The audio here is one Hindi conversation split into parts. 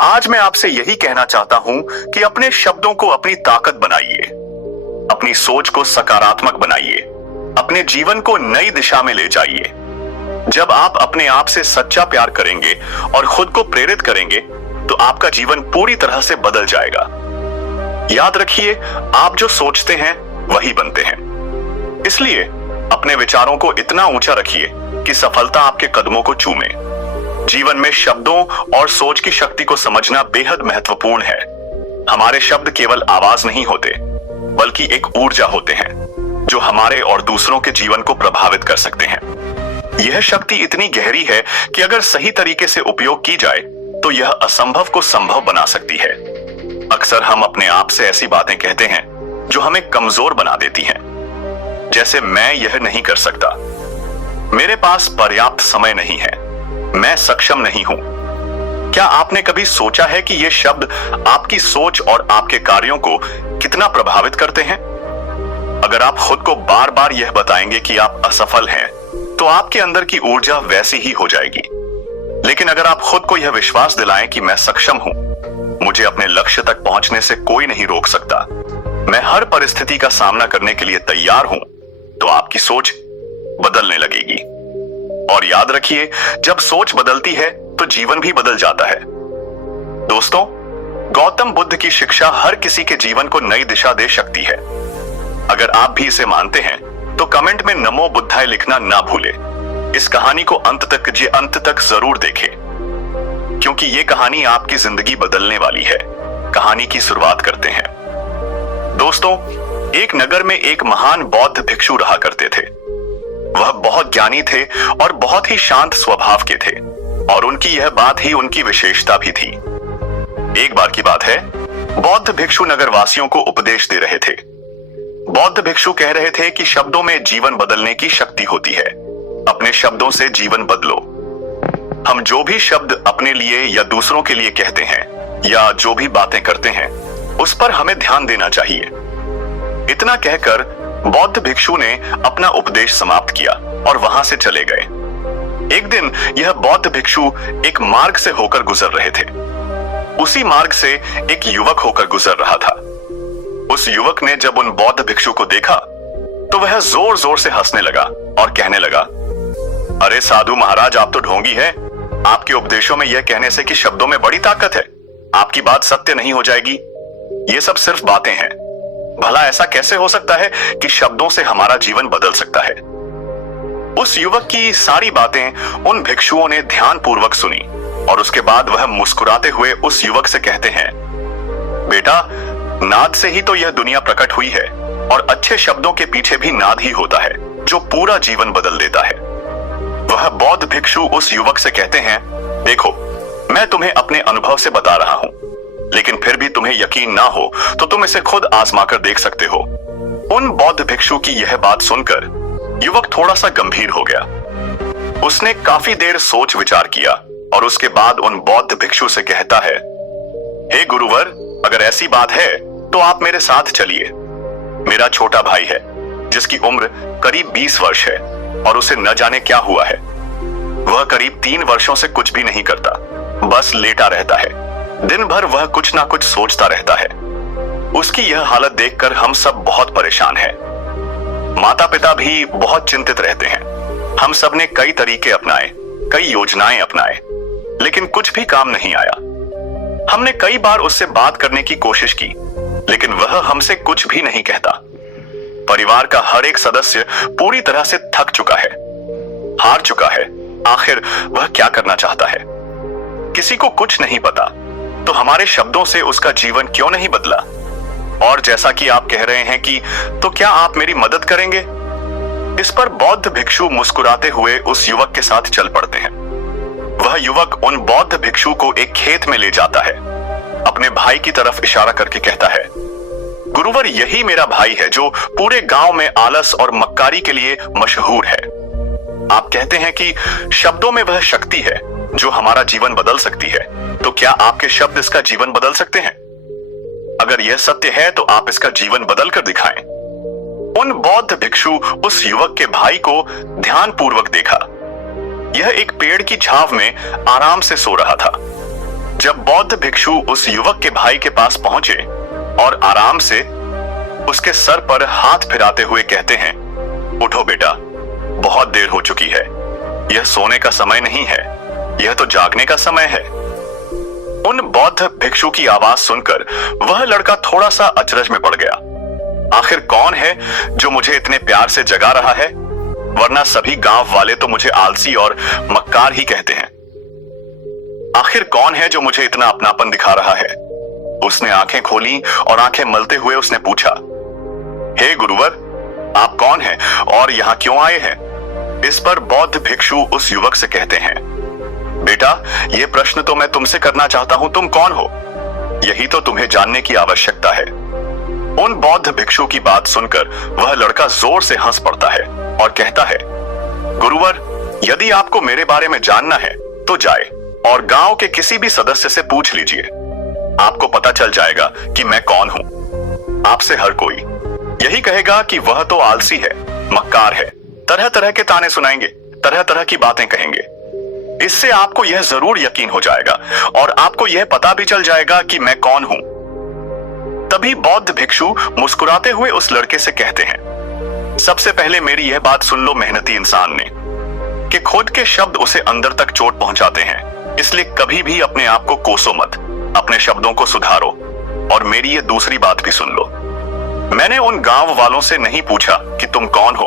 आज मैं आपसे यही कहना चाहता हूं कि अपने शब्दों को अपनी ताकत बनाइए, अपनी सोच को सकारात्मक बनाइए, अपने जीवन को नई दिशा में ले जाइए। जब आप अपने आप से सच्चा प्यार करेंगे और खुद को प्रेरित करेंगे तो आपका जीवन पूरी तरह से बदल जाएगा। याद रखिए, आप जो सोचते हैं वही बनते हैं। इसलिए अपने विचारों को इतना ऊंचा रखिए कि सफलता आपके कदमों को चूमे। जीवन में शब्दों और सोच की शक्ति को समझना बेहद महत्वपूर्ण है। हमारे शब्द केवल आवाज नहीं होते, बल्कि एक ऊर्जा होते हैं जो हमारे और दूसरों के जीवन को प्रभावित कर सकते हैं। यह शक्ति इतनी गहरी है कि अगर सही तरीके से उपयोग की जाए तो यह असंभव को संभव बना सकती है। अक्सर हम अपने आप से ऐसी बातें कहते हैं जो हमें कमजोर बना देती हैं, जैसे मैं यह नहीं कर सकता, मेरे पास पर्याप्त समय नहीं है, मैं सक्षम नहीं हूं। क्या आपने कभी सोचा है कि ये शब्द आपकी सोच और आपके कार्यों को कितना प्रभावित करते हैं? अगर आप खुद को बार बार यह बताएंगे कि आप असफल हैं, तो आपके अंदर की ऊर्जा वैसी ही हो जाएगी। लेकिन अगर आप खुद को यह विश्वास दिलाएं कि मैं सक्षम हूं, मुझे अपने लक्ष्य तक पहुंचने से कोई नहीं रोक सकता, मैं हर परिस्थिति का सामना करने के लिए तैयार हूं, तो आपकी सोच बदलने लगेगी। और याद रखिए, जब सोच बदलती है तो जीवन भी बदल जाता है। दोस्तों, गौतम बुद्ध की शिक्षा हर किसी के जीवन को नई दिशा दे सकती है। अगर आप भी इसे मानते हैं तो कमेंट में नमो बुद्धाय लिखना ना भूले। इस कहानी को अंत तक जरूर देखें, क्योंकि ये कहानी आपकी जिंदगी बदलने वाली है। कहानी की शुरुआत करते हैं। दोस्तों, एक नगर में एक महान बौद्ध भिक्षु रहा करते थे। वह बहुत ज्ञानी थे और बहुत ही शांत स्वभाव के थे, और उनकी यह बात ही उनकी विशेषता भी थी। एक बार की बात है, बौद्ध भिक्षु नगरवासियों को उपदेश दे रहे थे। बौद्ध भिक्षु कह रहे थे कि शब्दों में जीवन बदलने की शक्ति होती है। अपने शब्दों से जीवन बदलो। हम जो भी शब्द अपने लिए या दूसरों के लिए कहते हैं, या जो भी बातें करते हैं, उस पर हमें ध्यान देना चाहिए। इतना कहकर बौद्ध भिक्षु ने अपना उपदेश समाप्त किया और वहां से चले गए। एक दिन यह बौद्ध भिक्षु एक मार्ग से होकर गुजर रहे थे। उसी मार्ग से एक युवक होकर गुजर रहा था। उस युवक ने जब उन बौद्ध भिक्षु को देखा तो वह जोर जोर से हंसने लगा और कहने लगा, अरे साधु महाराज, आप तो ढोंगी हैं। आपके उपदेशों में यह कहने से कि शब्दों में बड़ी ताकत है, आपकी बात सत्य नहीं हो जाएगी। ये सब सिर्फ बातें हैं। भला ऐसा कैसे हो सकता है कि शब्दों से हमारा जीवन बदल सकता है? उस युवक की सारी बातें उन भिक्षुओं ने ध्यानपूर्वक सुनी, और उसके बाद वह मुस्कुराते हुए उस युवक से कहते हैं, बेटा, नाद से ही तो यह दुनिया प्रकट हुई है, और अच्छे शब्दों के पीछे भी नाद ही होता है जो पूरा जीवन बदल देता है। वह बौद्ध भिक्षु उस युवक से कहते हैं, देखो, मैं तुम्हें अपने अनुभव से बता रहा हूं, लेकिन फिर भी तुम्हें यकीन ना हो तो तुम इसे खुद आजमा कर देख सकते हो। उन बौद्ध भिक्षु की यह बात सुनकर युवक थोड़ा सा गंभीर हो गया। उसने काफी देर सोच विचार किया और उसके बाद उन बौद्ध भिक्षु से कहता है, हे गुरुवर, अगर ऐसी बात है तो आप मेरे साथ चलिए। मेरा छोटा भाई है जिसकी उम्र करीब 20 वर्ष है और उसे न जाने क्या हुआ है। वह करीब 3 वर्षों से कुछ भी नहीं करता, बस लेटा रहता है। दिन भर वह कुछ ना कुछ सोचता रहता है। उसकी यह हालत देखकर हम सब बहुत परेशान हैं। माता पिता भी बहुत चिंतित रहते हैं। हम सब ने कई तरीके अपनाए, कई योजनाएं अपनाए, लेकिन कुछ भी काम नहीं आया। हमने कई बार उससे बात करने की कोशिश की, लेकिन वह हमसे कुछ भी नहीं कहता। परिवार का हर एक सदस्य पूरी तरह से थक चुका है, हार चुका है। आखिर वह क्या करना चाहता है? किसी को कुछ नहीं पता। तो हमारे शब्दों से उसका जीवन क्यों नहीं बदला? और जैसा कि आप कह रहे हैं कि तो क्या आप मेरी मदद करेंगे? इस पर बौद्ध भिक्षु मुस्कुराते हुए उस युवक के साथ चल पड़ते हैं। वह युवक उन बौद्ध भिक्षु को एक खेत में ले जाता है। अपने भाई की तरफ इशारा करके कहता है, गुरुवर, यही मेरा भाई है जो पूरे गांव में आलस और मक्कारी के लिए मशहूर है। आप कहते हैं कि शब्दों में वह शक्ति है जो हमारा जीवन बदल सकती है, तो क्या आपके शब्द इसका जीवन बदल सकते हैं? अगर यह सत्य है तो आप इसका जीवन बदल कर दिखाएं। उन बौद्ध भिक्षु उस युवक के भाई को ध्यानपूर्वक देखा। यह एक पेड़ की छांव में आराम से सो रहा था। जब बौद्ध भिक्षु उस युवक के भाई के पास पहुंचे और आराम से उसके सर पर हाथ फिराते हुए कहते हैं, उठो बेटा, बहुत देर हो चुकी है, यह सोने का समय नहीं है, यह तो जागने का समय है। उन बौद्ध भिक्षु की आवाज सुनकर वह लड़का थोड़ा सा अचरज में पड़ गया। आखिर कौन है जो मुझे इतने प्यार से जगा रहा है, वरना सभी गांव वाले तो मुझे आलसी और मक्कार ही कहते हैं। आखिर कौन है जो मुझे इतना अपनापन दिखा रहा है? उसने आंखें खोली और आंखें मलते हुए उसने पूछा, हे गुरुवर, आप कौन हैं और यहां क्यों आए हैं? इस पर बौद्ध भिक्षु उस युवक से कहते हैं, बेटा, यह प्रश्न तो मैं तुमसे करना चाहता हूं, तुम कौन हो? यही तो तुम्हें जानने की आवश्यकता है। उन बौद्ध भिक्षु की बात सुनकर वह लड़का जोर से हंस पड़ता है और कहता है, गुरुवर, यदि आपको मेरे बारे में जानना है तो जाए और गांव के किसी भी सदस्य से पूछ लीजिए, आपको पता चल जाएगा कि मैं कौन हूं। आपसे हर कोई यही कहेगा कि वह तो आलसी है, मक्कार है, तरह तरह के ताने सुनाएंगे, तरह तरह की बातें कहेंगे। इससे आपको यह जरूर यकीन हो जाएगा और आपको यह पता भी चल जाएगा कि मैं कौन हूं। तभी बौद्ध भिक्षु मुस्कुराते हुए उस लड़के से कहते हैं, सबसे पहले मेरी यह बात सुन लो मेहनती इंसान ने, कि खुद के शब्द उसे अंदर तक चोट पहुंचाते हैं, इसलिए कभी भी अपने आप को कोसो मत, अपने शब्दों को सुधारो। और मेरी ये दूसरी बात भी सुन लो, मैंने उन गांव वालों से नहीं पूछा कि तुम कौन हो,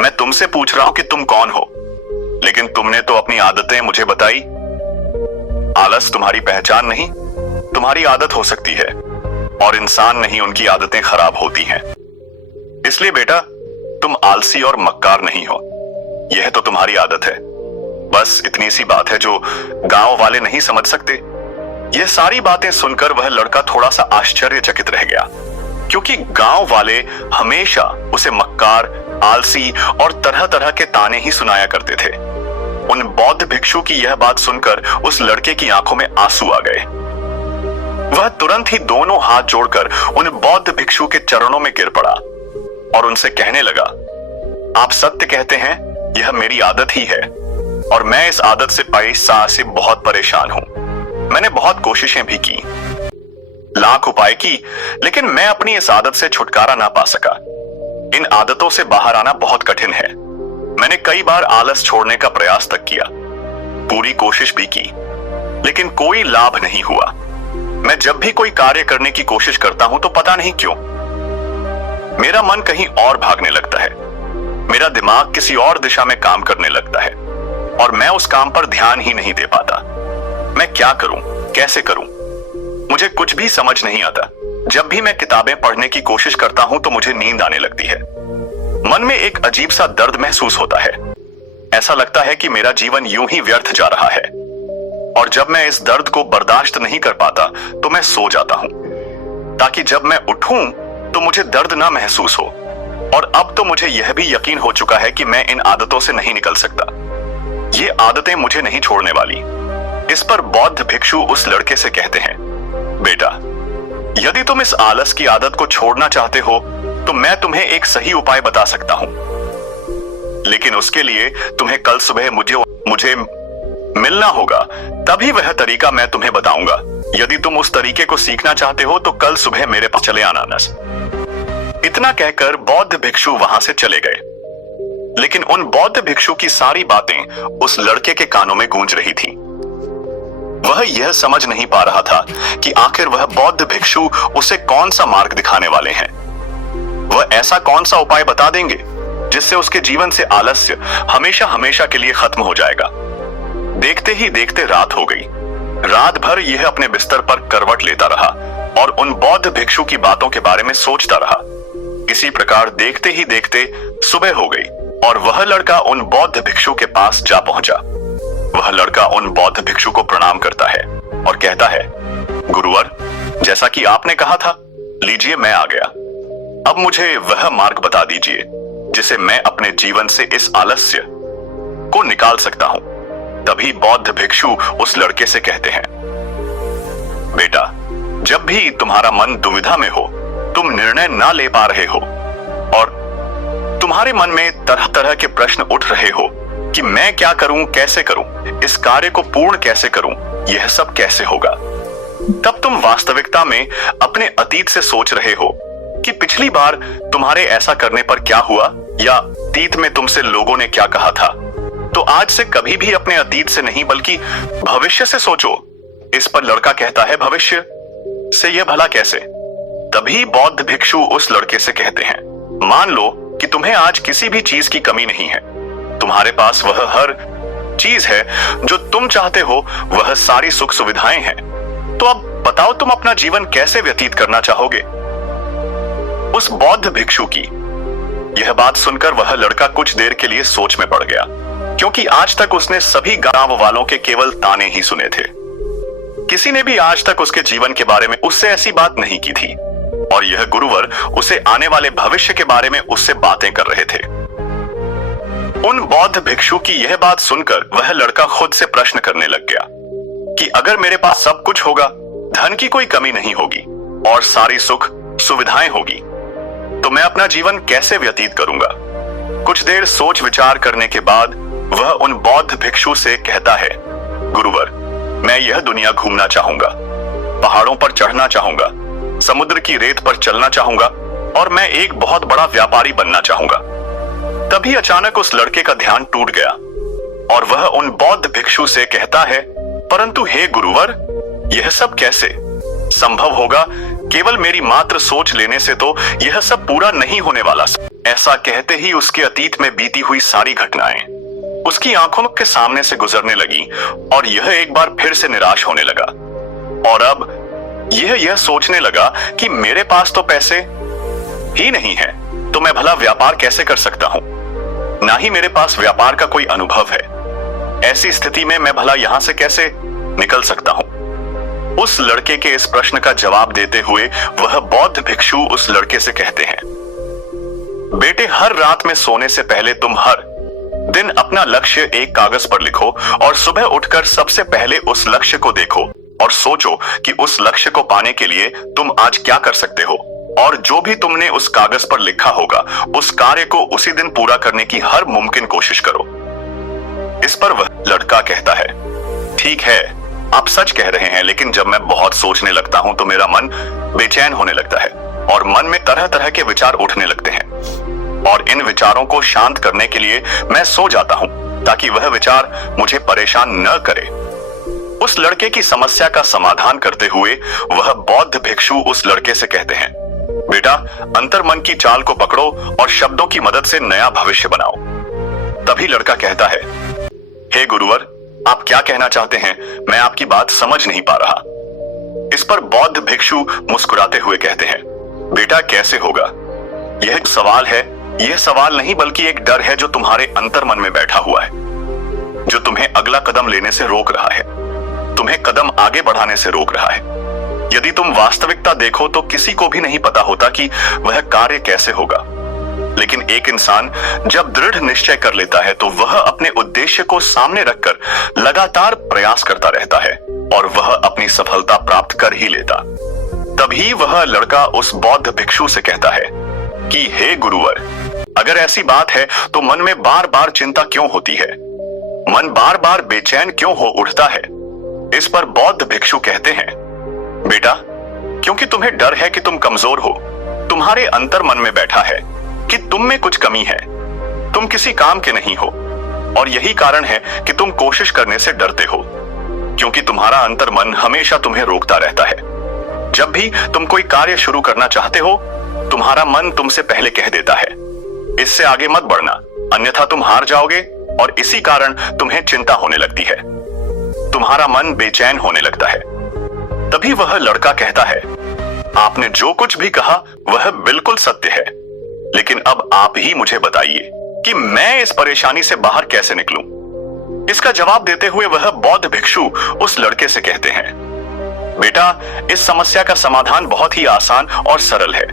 मैं तुमसे पूछ रहा हूं कि तुम कौन हो। लेकिन तुमने तो अपनी आदतें मुझे बताई। आलस तुम्हारी पहचान नहीं, तुम्हारी आदत हो सकती है, और इंसान नहीं, उनकी आदतें खराब होती हैं। इसलिए बेटा, तुम आलसी और मक्कार नहीं हो, यह तो तुम्हारी आदत है। बस इतनी सी बात है जो गांव वाले नहीं समझ सकते। यह सारी बातें सुनकर वह लड़का थोड़ा सा आश्चर्यचकित रह गया, क्योंकि गांव वाले हमेशा उसे मक्कार, आलसी और तरह तरह के ताने ही सुनाया करते थे। उन बौद्ध भिक्षु की यह बात सुनकर उस लड़के की आंखों में आंसू आ गए। वह तुरंत ही दोनों हाथ जोड़कर उन बौद्ध भिक्षु के चरणों में गिर पड़ा और उनसे कहने लगा, आप सत्य कहते हैं, यह मेरी आदत ही है और मैं इस आदत से पैसा से बहुत परेशान हूं। मैंने बहुत कोशिशें भी की, लाख उपाय की, लेकिन मैं अपनी इस आदत से छुटकारा ना पा सका। इन आदतों से बाहर आना बहुत कठिन है। मैंने कई बार आलस छोड़ने का प्रयास तक किया, पूरी कोशिश भी की, लेकिन कोई लाभ नहीं हुआ। मैं जब भी कोई कार्य करने की कोशिश करता हूं तो पता नहीं क्यों मेरा मन कहीं और भागने लगता है, मेरा दिमाग किसी और दिशा में काम करने लगता है और मैं उस काम पर ध्यान ही नहीं दे पाता। मैं क्या करूं, कैसे करूं, मुझे कुछ भी समझ नहीं आता। जब भी मैं किताबें पढ़ने की कोशिश करता हूं तो मुझे नींद आने लगती है। मन में एक अजीब सा दर्द महसूस होता है, ऐसा लगता है कि मेरा जीवन यूं ही व्यर्थ जा रहा है। और जब मैं इस दर्द को बर्दाश्त नहीं कर पाता तो मैं सो जाता हूं, ताकि जब मैं उठूं तो मुझे दर्द ना महसूस हो। और अब तो मुझे यह भी यकीन हो चुका है कि मैं इन आदतों से नहीं निकल सकता, ये आदतें मुझे नहीं छोड़ने वाली। इस पर बौद्ध भिक्षु उस लड़के से कहते हैं, बेटा, यदि तुम इस आलस की आदत को छोड़ना चाहते हो तो मैं तुम्हें एक सही उपाय बता सकता हूं, लेकिन उसके लिए तुम्हें कल सुबह मुझे मिलना होगा, तभी वह तरीका मैं तुम्हें बताऊंगा। यदि तुम उस तरीके को सीखना चाहते हो तो कल सुबह मेरे पास चले आना। इतना कहकर बौद्ध भिक्षु वहां से चले गए, लेकिन उन बौद्ध भिक्षु की सारी बातें उस लड़के के कानों में गूंज रही थी। वह यह समझ नहीं पा रहा था कि आखिर वह बौद्ध भिक्षु उसे कौन सा मार्ग दिखाने वाले हैं। वह ऐसा कौन सा उपाय बता देंगे जिससे उसके जीवन से आलस्य हमेशा हमेशा के लिए खत्म हो जाएगा। देखते ही देखते रात हो गई। रात भर यह अपने बिस्तर पर करवट लेता रहा और उन बौद्ध भिक्षु की बातों के बारे में सोचता रहा। इसी प्रकार देखते ही देखते सुबह हो गई और वह लड़का उन बौद्ध भिक्षु के पास जा पहुंचा। वह लड़का उन बौद्ध भिक्षु को प्रणाम करता है और कहता है, गुरुवर, जैसा कि आपने कहा था, लीजिए मैं आ गया। अब मुझे वह मार्ग बता दीजिए जिसे मैं अपने जीवन से इस आलस्य को निकाल सकता हूं। तभी बौद्ध भिक्षु उस लड़के से कहते हैं, बेटा, जब भी तुम्हारा मन दुविधा में हो, तुम निर्णय ना ले पा रहे हो और तुम्हारे मन में तरह तरह के प्रश्न उठ रहे हो कि मैं क्या करूं, कैसे करूं, इस कार्य को पूर्ण कैसे करूं, यह सब कैसे होगा। तब तुम वास्तविकता में अपने अतीत से सोच रहे हो कि पिछली बार तुम्हारे ऐसा करने पर क्या हुआ, या अतीत में तुमसे लोगों ने क्या कहा था। तो आज से कभी भी अपने अतीत से नहीं बल्कि भविष्य से सोचो। इस पर लड़का कहता है, भविष्य से यह भला कैसे। तभी बौद्ध भिक्षु उस लड़के से कहते हैं, मान लो कि तुम्हें आज किसी भी चीज की कमी नहीं है। तुम्हारे पास वह हर चीज है जो तुम चाहते हो, वह सारी सुख सुविधाएं हैं। तो अब बताओ तुम अपना जीवन कैसे व्यतीत करना चाहोगे। उस बौद्ध भिक्षु की यह बात सुनकर वह लड़का कुछ देर के लिए सोच में पड़ गया, क्योंकि आज तक उसने सभी गांव वालों के केवल ताने ही सुने थे। किसी ने भी आज तक उसके जीवन के बारे में उससे ऐसी बात नहीं की थी, और यह गुरुवर उसे आने वाले भविष्य के बारे में उससे बातें कर रहे थे। उन बौद्ध भिक्षु की यह बात सुनकर वह लड़का खुद से प्रश्न करने लग गया कि अगर मेरे पास सब कुछ होगा, धन की कोई कमी नहीं होगी और सारी सुख सुविधाएं होगी, तो मैं अपना जीवन कैसे व्यतीत करूंगा। कुछ देर सोच विचार करने के बाद वह उन बौद्ध भिक्षु से कहता है, गुरुवर, मैं यह दुनिया घूमना चाहूंगा, पहाड़ों पर चढ़ना चाहूंगा, समुद्र की रेत पर चलना चाहूंगा, और मैं एक बहुत बड़ा व्यापारी बनना चाहूंगा। तभी अचानक उस लड़के का ध्यान टूट गया और वह उन बौद्ध भिक्षु से कहता है, परंतु हे गुरुवर, यह सब कैसे संभव होगा। केवल मेरी मात्र सोच लेने से तो यह सब पूरा नहीं होने वाला। ऐसा कहते ही उसके अतीत में बीती हुई सारी घटनाएं उसकी आंखों के सामने से गुजरने लगी और यह एक बार फिर से निराश होने लगा। और अब यह सोचने लगा कि मेरे पास तो पैसे ही नहीं है, तो मैं भला व्यापार कैसे कर सकता हूं। ना ही मेरे पास व्यापार का कोई अनुभव है। ऐसी स्थिति में मैं भला यहां से कैसे निकल सकता हूं। उस लड़के के इस प्रश्न का जवाब देते हुए वह बौद्ध भिक्षु उस लड़के से कहते हैं, बेटे, हर रात में सोने से पहले तुम हर दिन अपना लक्ष्य एक कागज पर लिखो और सुबह उठकर सबसे पहले उस लक्ष्य को देखो और सोचो कि उस लक्ष्य को पाने के लिए तुम आज क्या कर सकते हो, और जो भी तुमने उस कागज पर लिखा होगा उस कार्य को उसी दिन पूरा करने की हर मुमकिन कोशिश करो। इस पर वह लड़का कहता है, ठीक है, आप सच कह रहे हैं, लेकिन जब मैं बहुत सोचने लगता हूं तो मेरा मन बेचैन होने लगता है और मन में तरह तरह के विचार उठने लगते हैं, और इन विचारों को शांत करने के लिए मैं सो जाता हूं ताकि वह विचार मुझे परेशान न करे। उस लड़के की समस्या का समाधान करते हुए वह बौद्ध भिक्षु उस लड़के से कहते हैं, बेटा, अंतर्मन की चाल को पकड़ो और शब्दों की मदद से नया भविष्य बनाओ। तभी लड़का कहता है, हे गुरुवर, आप क्या कहना चाहते हैं, मैं आपकी बात समझ नहीं पा रहा। इस पर बौद्ध भिक्षु मुस्कुराते हुए कहते हैं, बेटा, कैसे होगा। यह एक सवाल है, यह सवाल नहीं बल्कि एक डर है जो तुम्हारे अंतर्मन में बैठा हुआ है, जो तुम्हें अगला कदम लेने से रोक रहा है, तुम्हें कदम आगे बढ़ाने से रोक रहा है। यदि तुम वास्तविकता देखो तो किसी को भी नहीं पता होता कि वह कार्य कैसे होगा, लेकिन एक इंसान जब दृढ़ निश्चय कर लेता है तो वह अपने उद्देश्य को सामने रखकर लगातार प्रयास करता रहता है और वह अपनी सफलता प्राप्त कर ही लेता। तभी वह लड़का उस बौद्ध भिक्षु से कहता है कि हे गुरुवर, अगर ऐसी बात है तो मन में बार बार चिंता क्यों होती है, मन बार बार बेचैन क्यों हो उठता है। इस पर बौद्ध भिक्षु कहते हैं, बेटा, क्योंकि तुम्हें डर है कि तुम कमजोर हो, तुम्हारे अंतर्मन में बैठा है कि तुम में कुछ कमी है, तुम किसी काम के नहीं हो, और यही कारण है कि तुम कोशिश करने से डरते हो, क्योंकि तुम्हारा अंतर्मन हमेशा तुम्हें रोकता रहता है। जब भी तुम कोई कार्य शुरू करना चाहते हो, तुम्हारा मन तुमसे पहले कह देता है, इससे आगे मत बढ़ना, अन्यथा तुम हार जाओगे, और इसी कारण तुम्हें चिंता होने लगती है, तुम्हारा मन बेचैन होने लगता है। तभी वह लड़का कहता है, आपने जो कुछ भी कहा वह बिल्कुल सत्य है, लेकिन अब आप ही मुझे बताइए कि मैं इस परेशानी से बाहर कैसे निकलूं। इसका जवाब देते हुए वह बौद्ध भिक्षु उस लड़के से कहते हैं, बेटा, इस समस्या का समाधान बहुत ही आसान और सरल है।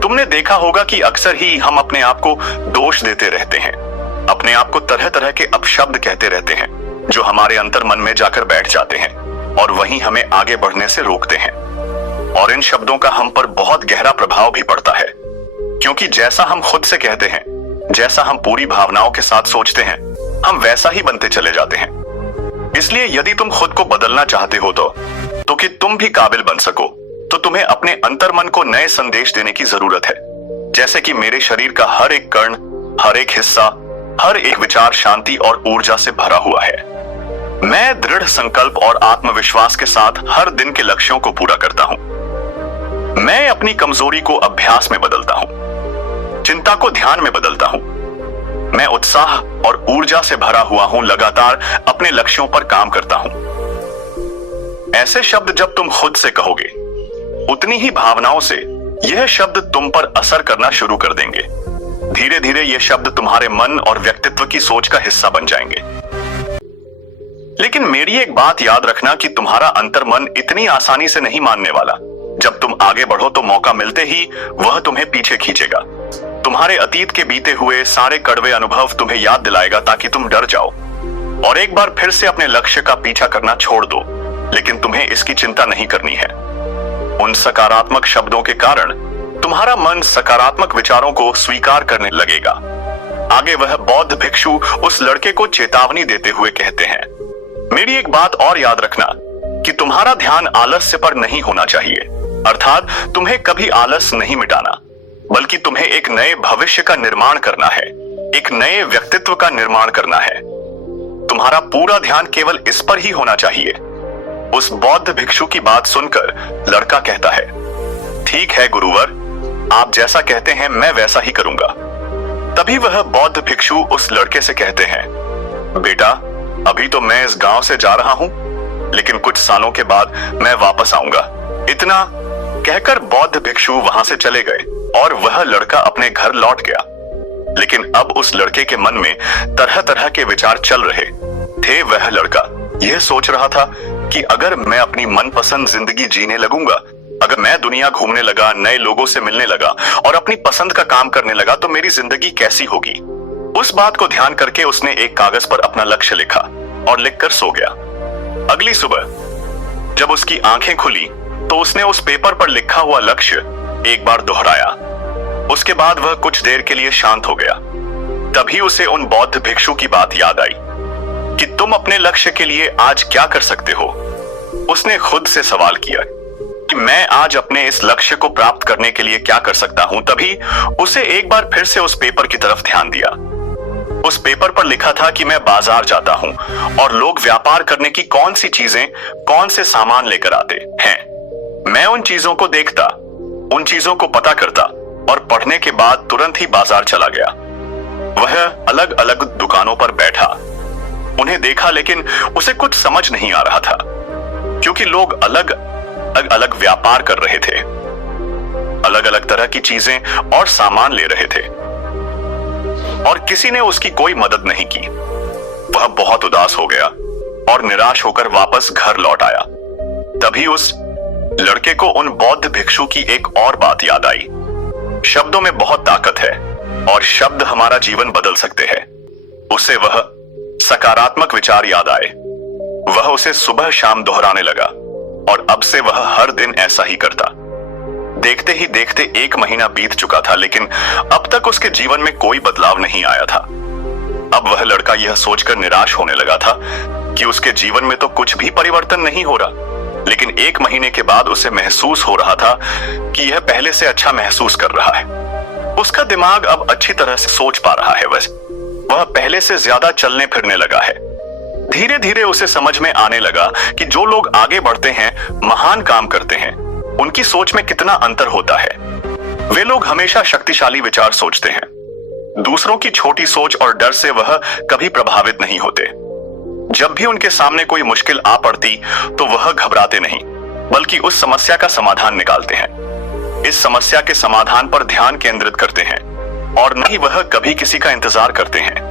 तुमने देखा होगा कि अक्सर ही हम अपने आप को दोष देते रहते हैं, अपने आप को तरह तरह के अपशब्द कहते रहते हैं जो हमारे अंतर्मन में जाकर बैठ जाते हैं और वहीं हमें आगे बढ़ने से रोकते हैं। और इन शब्दों का हम पर बहुत गहरा प्रभाव भी पड़ता है, क्योंकि जैसा हम खुद से कहते हैं, जैसा हम पूरी भावनाओं के साथ सोचते हैं, हम वैसा ही बनते चले जाते हैं। इसलिए यदि तुम खुद को बदलना चाहते हो तो कि तुम भी काबिल बन सको, तो तुम्हें अपने अंतर्मन को नए संदेश देने की जरूरत है। जैसे कि मेरे शरीर का हर एक कण, हर एक हिस्सा, हर एक विचार शांति और ऊर्जा से भरा हुआ है। मैं दृढ़ संकल्प और आत्मविश्वास के साथ हर दिन के लक्ष्यों को पूरा करता हूं। मैं अपनी कमजोरी को अभ्यास में बदलता हूं, चिंता को ध्यान में बदलता हूं। मैं उत्साह और ऊर्जा से भरा हुआ हूं, लगातार अपने लक्ष्यों पर काम करता हूं। ऐसे शब्द जब तुम खुद से कहोगे, उतनी ही भावनाओं से यह शब्द तुम पर असर करना शुरू कर देंगे। धीरे धीरे ये शब्द तुम्हारे मन और व्यक्तित्व की सोच का हिस्सा बन जाएंगे। लेकिन मेरी एक बात याद रखना कि तुम्हारा अंतर्मन इतनी आसानी से नहीं मानने वाला। जब तुम आगे बढ़ो तो मौका मिलते ही वह तुम्हें पीछे खींचेगा। तुम्हारे अतीत के बीते हुए सारे कड़वे अनुभव तुम्हें याद दिलाएगा ताकि तुम डर जाओ और एक बार फिर से अपने लक्ष्य का पीछा करना छोड़ दो। लेकिन तुम्हें इसकी चिंता नहीं करनी है। उन सकारात्मक शब्दों के कारण तुम्हारा मन सकारात्मक विचारों को स्वीकार करने लगेगा। आगे वह बौद्ध भिक्षु उस लड़के को चेतावनी देते हुए कहते हैं, मेरी एक बात और याद रखना कि तुम्हारा ध्यान आलस्य पर नहीं होना चाहिए। अर्थात तुम्हें कभी आलस नहीं मिटाना, बल्कि तुम्हें एक नए भविष्य का निर्माण करना है, एक नए व्यक्तित्व का निर्माण करना है। तुम्हारा पूरा ध्यान केवल इस पर ही होना चाहिए। उस बौद्ध भिक्षु की बात सुनकर लड़का कहता है, ठीक है गुरुवर, आप जैसा कहते हैं मैं वैसा ही करूंगा। तभी वह बौद्ध भिक्षु उस लड़के से कहते हैं, बेटा, अभी तो मैं इस गांव से जा रहा हूं, लेकिन कुछ सालों के बाद मैं वापस आऊंगा। इतना कहकर बौद्ध भिक्षु वहां से चले गए और वह लड़का अपने घर लौट गया। लेकिन अब उस लड़के के मन में तरह तरह के विचार चल रहे थे। वह लड़का यह सोच रहा था कि अगर मैं अपनी मनपसंद जिंदगी जीने लगूंगा, अगर मैं दुनिया घूमने लगा, नए लोगों से मिलने लगा और अपनी पसंद का काम करने लगा, तो मेरी जिंदगी कैसी होगी। उस बात को ध्यान करके उसने एक कागज पर अपना लक्ष्य लिखा और लिखकर सो गया। अगली सुबह जब उसकी आंखें खुली तो उसने उस पेपर पर लिखा हुआ लक्ष्य एक बार दोहराया। उसके बाद वह कुछ देर के लिए शांत हो गया। तभी उसे उन बौद्ध भिक्षु की बात याद आई कि तुम अपने लक्ष्य के लिए आज क्या कर सकते हो। उसने खुद से सवाल किया कि मैं आज अपने इस लक्ष्य को प्राप्त करने के लिए क्या कर सकता हूं। तभी उसे एक बार फिर से उस पेपर की तरफ ध्यान दिया। उस पेपर पर लिखा था कि मैं बाजार जाता हूं और लोग व्यापार करने की कौन सी चीजें, कौन से सामान लेकर आते हैं। मैं उन चीजों को देखता, उन चीजों को पता करता और पढ़ने के बाद तुरंत ही बाजार चला गया। वह अलग अलग दुकानों पर बैठा, उन्हें देखा, लेकिन उसे कुछ समझ नहीं आ रहा था क्योंकि लोग अलग अलग व्यापार कर रहे थे, अलग अलग तरह की चीजें और सामान ले रहे थे और किसी ने उसकी कोई मदद नहीं की। वह बहुत उदास हो गया और निराश होकर वापस घर लौट आया। तभी उस लड़के को उन बौद्ध भिक्षु की एक और बात याद आई। शब्दों में बहुत ताकत है और शब्द हमारा जीवन बदल सकते हैं। उसे वह सकारात्मक विचार याद आए। वह उसे सुबह शाम दोहराने लगा और अब से वह हर दिन ऐसा ही करता। देखते ही देखते 1 महीना बीत चुका था, लेकिन अब तक उसके जीवन में कोई बदलाव नहीं आया था। अब वह लड़का यह सोचकर निराश होने लगा था कि उसके जीवन में तो कुछ भी परिवर्तन नहीं हो रहा। लेकिन 1 महीने के बाद उसे महसूस हो रहा था कि यह पहले से अच्छा महसूस कर रहा है। उसका दिमाग अब अच्छी तरह से सोच पा रहा है। वह पहले से ज्यादा चलने फिरने लगा है। धीरे धीरे उसे समझ में आने लगा कि जो लोग आगे बढ़ते हैं, महान काम करते हैं, उनकी सोच में कितना अंतर होता है। वे लोग हमेशा शक्तिशाली विचार सोचते हैं। दूसरों की छोटी सोच और डर से वह कभी प्रभावित नहीं होते। जब भी उनके सामने कोई मुश्किल आ पड़ती तो वह घबराते नहीं, बल्कि उस समस्या का समाधान निकालते हैं। इस समस्या के समाधान पर ध्यान केंद्रित करते हैं और न ही वह कभी किसी का इंतजार करते हैं।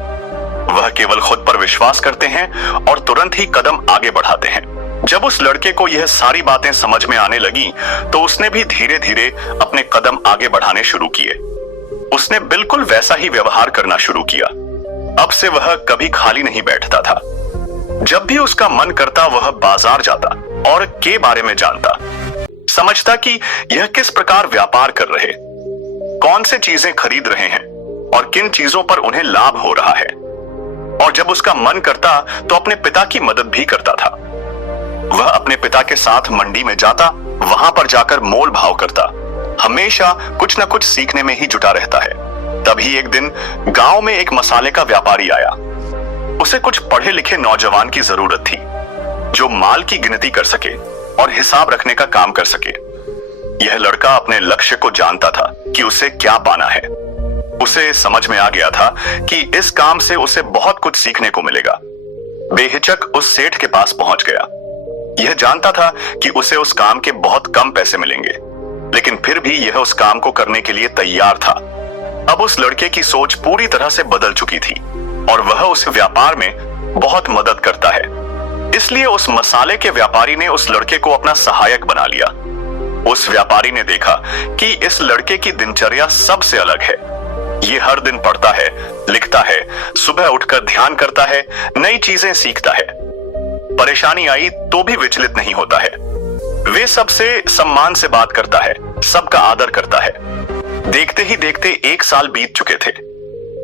वह केवल खुद पर विश्वास करते हैं और तुरंत ही कदम आगे बढ़ाते हैं। जब उस लड़के को यह सारी बातें समझ में आने लगी तो उसने भी धीरे धीरे अपने कदम आगे बढ़ाने शुरू किए। उसने बिल्कुल वैसा ही व्यवहार करना शुरू किया। अब से वह कभी खाली नहीं बैठता था। जब भी उसका मन करता वह बाजार जाता और के बारे में जानता, समझता कि यह किस प्रकार व्यापार कर रहे, कौन से चीजें खरीद रहे हैं और किन चीजों पर उन्हें लाभ हो रहा है। और जब उसका मन करता तो अपने पिता की मदद भी करता था। वह अपने पिता के साथ मंडी में जाता, वहां पर जाकर मोल भाव करता, हमेशा कुछ न कुछ सीखने में ही जुटा रहता है। तभी एक दिन गांव में एक मसाले का व्यापारी आया। उसे कुछ पढ़े लिखे नौजवान की जरूरत थी जो माल की गिनती कर सके और हिसाब रखने का काम कर सके। यह लड़का अपने लक्ष्य को जानता था कि उसे क्या पाना है। उसे समझ में आ गया था कि इस काम से उसे बहुत कुछ सीखने को मिलेगा। बेहिचक उस सेठ के पास पहुंच गया। यह जानता था कि उसे उस काम के बहुत कम पैसे मिलेंगे, लेकिन फिर भी यह उस काम को करने के लिए तैयार था। अब उस लड़के की सोच पूरी तरह से बदल चुकी थी और वह उस व्यापार में बहुत मदद करता है। इसलिए उस मसाले के व्यापारी ने उस लड़के को अपना सहायक बना लिया। उस व्यापारी ने देखा कि इस लड़के की दिनचर्या सबसे अलग है। ये हर दिन पढ़ता है, लिखता है, सुबह उठकर ध्यान करता है, नई चीजें सीखता है। परेशानी आई तो भी विचलित नहीं होता है। वे सबसे सम्मान से बात करता है, सबका आदर करता है। देखते ही देखते 1 साल बीत चुके थे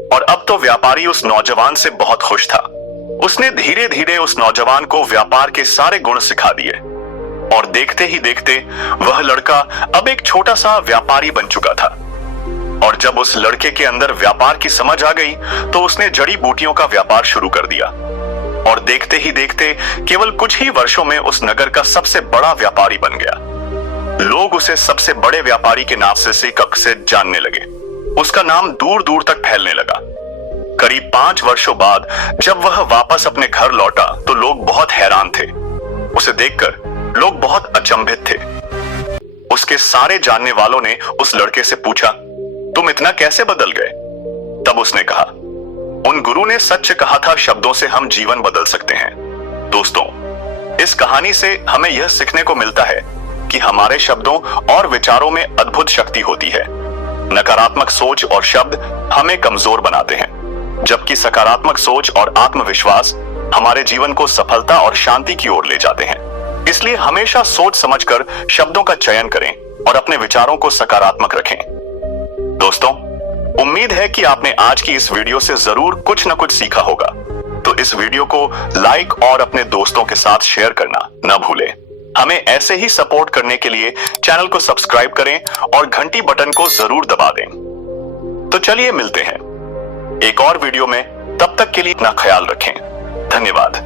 और अब तो व्यापारी उस नौजवान से बहुत खुश था। उसने धीरे धीरे उस नौजवान को व्यापार के सारे गुण सिखा दिए और देखते ही देखते वह लड़का अब एक छोटा सा व्यापारी बन चुका था। और जब उस लड़के के अंदर व्यापार की समझ आ गई तो उसने जड़ी बूटियों का व्यापार शुरू कर दिया और देखते ही देखते केवल कुछ ही वर्षों में उस नगर का सबसे बड़ा व्यापारी बन गया। लोग उसे सबसे बड़े व्यापारी के नाम से जानने लगे। उसका नाम दूर दूर तक फैलने लगा। करीब 5 वर्षों बाद जब वह वापस अपने घर लौटा तो लोग बहुत हैरान थे। उसे देखकर लोग बहुत अचंभित थे। उसके सारे जानने वालों ने उस लड़के से पूछा, तुम इतना कैसे बदल गए? तब उसने कहा, उन गुरु ने सच कहा था, शब्दों से हम जीवन बदल सकते हैं। दोस्तों, इस कहानी से हमें यह सीखने को मिलता है कि हमारे शब्दों और विचारों में अद्भुत शक्ति होती है। नकारात्मक सोच और शब्द हमें कमजोर बनाते हैं, जबकि सकारात्मक सोच और आत्मविश्वास हमारे जीवन को सफलता और शांति की ओर ले जाते हैं। इसलिए हमेशा सोच समझकर शब्दों का चयन करें और अपने विचारों को सकारात्मक रखें। दोस्तों, उम्मीद है कि आपने आज की इस वीडियो से जरूर कुछ न कुछ सीखा होगा। तो इस वीडियो को लाइक और अपने दोस्तों के साथ शेयर करना न भूलें। हमें ऐसे ही सपोर्ट करने के लिए चैनल को सब्सक्राइब करें और घंटी बटन को जरूर दबा दें। तो चलिए मिलते हैं एक और वीडियो में। तब तक के लिए अपना ख्याल रखें। धन्यवाद।